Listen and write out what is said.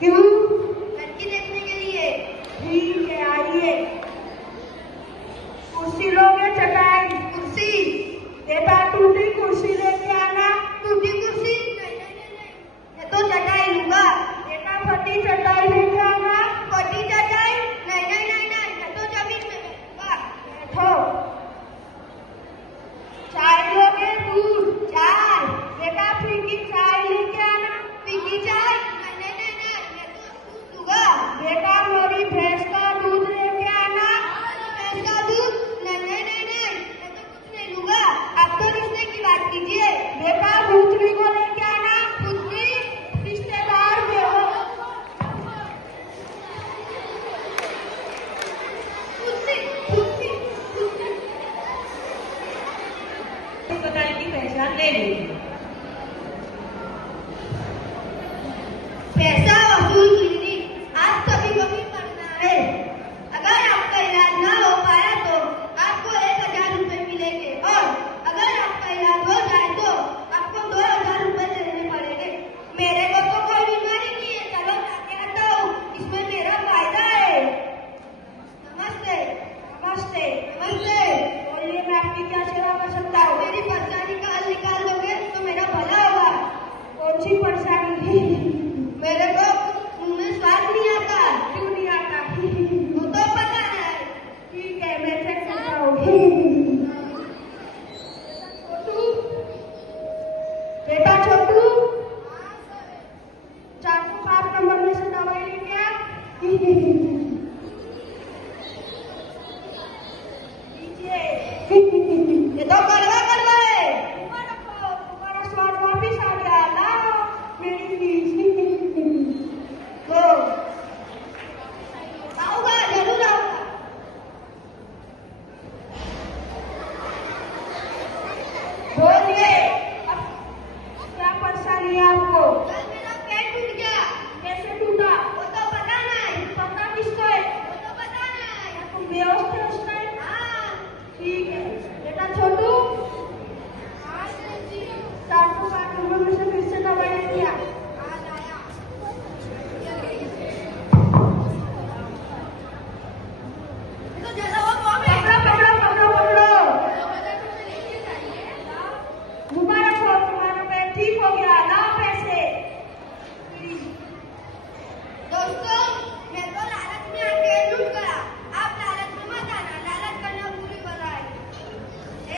क्यों? लड़की देखने के लिए। ठीक है, आइए। कुर्सी लोगे चटाई? कुर्सी। बेटा टूटी कुर्सी लेके आना। टूटी कुर्सी? नहीं नहीं नहीं नहीं, मैं तो चटाई लूंगा। बेटा फटी चटाई लेके आना। फटी चटाई? नहीं नहीं नहीं नहीं, मैं तो जमीन में बैठूंगा। बैठो। चाय लोगे? दूध? चाय। बेटा फीकी चाय लेके आना। फीकी चाय? नहीं नहीं नहीं नहीं, मैं तो दूध लूंगा। बेटा मेरी भैंस का दूध लेके आना। भैंस का दूध? नहीं नहीं नहीं नहीं, मैं तो कुछ नहीं लूंगा। आप तो रिश्ते की बात कीजिए। बेटा भूतनी को लेके आना। पुत्री? रिश्तेदार में हो। पुत्री पुत्री पुत्री। इस प्रकार की पहचान ले लीजिए। पैसा वसूल कीजिए, आप सभी को भी पढ़ना है। अगर आपका इलाज ना हो पाया तो आपको 1000 रुपए मिलेंगे और अगर आपका इलाज हो जाए तो आपको 2000 रुपए देने पड़ेंगे। मेरे को तो कोई बीमारी नहीं है, चलो जाके आता हूँ, इसमें मेरा फायदा है। नमस्ते। नमस्ते। नमस्ते। बोलिए, मैं आपकी क्या सेवा कर सकता हूँ? मेरी परेशानी का हल निकाल दोगे तो मेरा भला होगा। कौन सी परेशानी? मेरे को मुंह में स्वाद नहीं आता। क्यों नहीं आता? वो तो पता है। ठीक है, मैं चेक करता हूँ। छोटू, बेटा छोटू, 405 नंबर में से दवाई लेके आ। लीजिए। ये तो कड़वा कड़वा है। तुम्हारा स्वाद वापिस आ गया। लाओ मेरी फीस। लो। आऊंगा, जरूर आऊंगा। बोलिए, अब क्या परेशानी है आपको? कल मेरा पेट टूट गया। कैसे टूटा? वो तो पता नहीं। पता किसको है? वो तो पता नहीं। तुम बेहोश थे उस टाइम? हाँ। ठीक है। बेटा छोटू, 405 नंबर में से फिर से दवाई लेके आ। आज आया। तो जरा वो कौन है? पकड़ो पकड़ो पकड़ो पकड़ो। मुबारक हो, तुम्हारा पेट ठीक हो गया। लाओ पैसे। दोस्तों